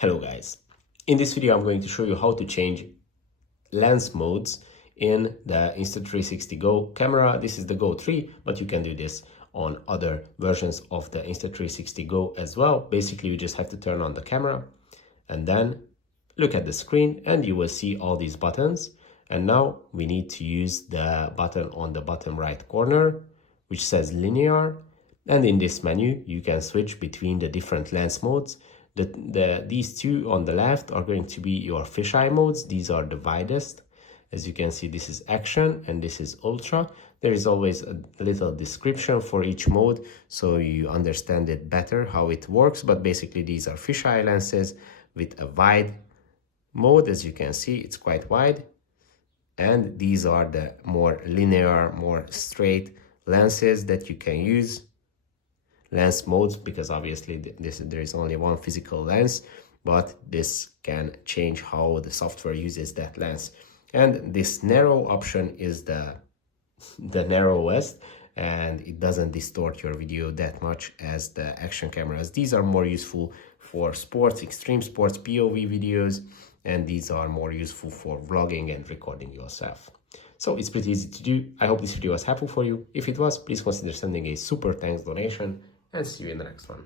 Hello guys, in this video I'm going to show you how to change lens modes in the Insta360 Go camera. This is the Go3, but you can do this on other versions of the Insta360 Go as well. Basically, you just have to turn on the camera and then look at the screen and you will see all these buttons. And now we need to use the button on the bottom right corner, which says linear. And in this menu, you can switch between the different lens modes. These two on the left are going to be your fisheye modes. These are the widest. As you can see, this is action and this is ultra. There is always a little description for each mode, so you understand it better how it works. But basically, these are fisheye lenses with a wide mode. As you can see, it's quite wide. And these are the more linear, more straight lenses that you can use. Lens modes, because obviously there is only one physical lens, but this can change how the software uses that lens. And this narrow option is the narrowest, and it doesn't distort your video that much as the action cameras. These are more useful for sports, extreme sports, POV videos, and these are more useful for vlogging and recording yourself. So it's pretty easy to do. I hope this video was helpful for you. If it was, please consider sending a super thanks donation, and see you in the next one.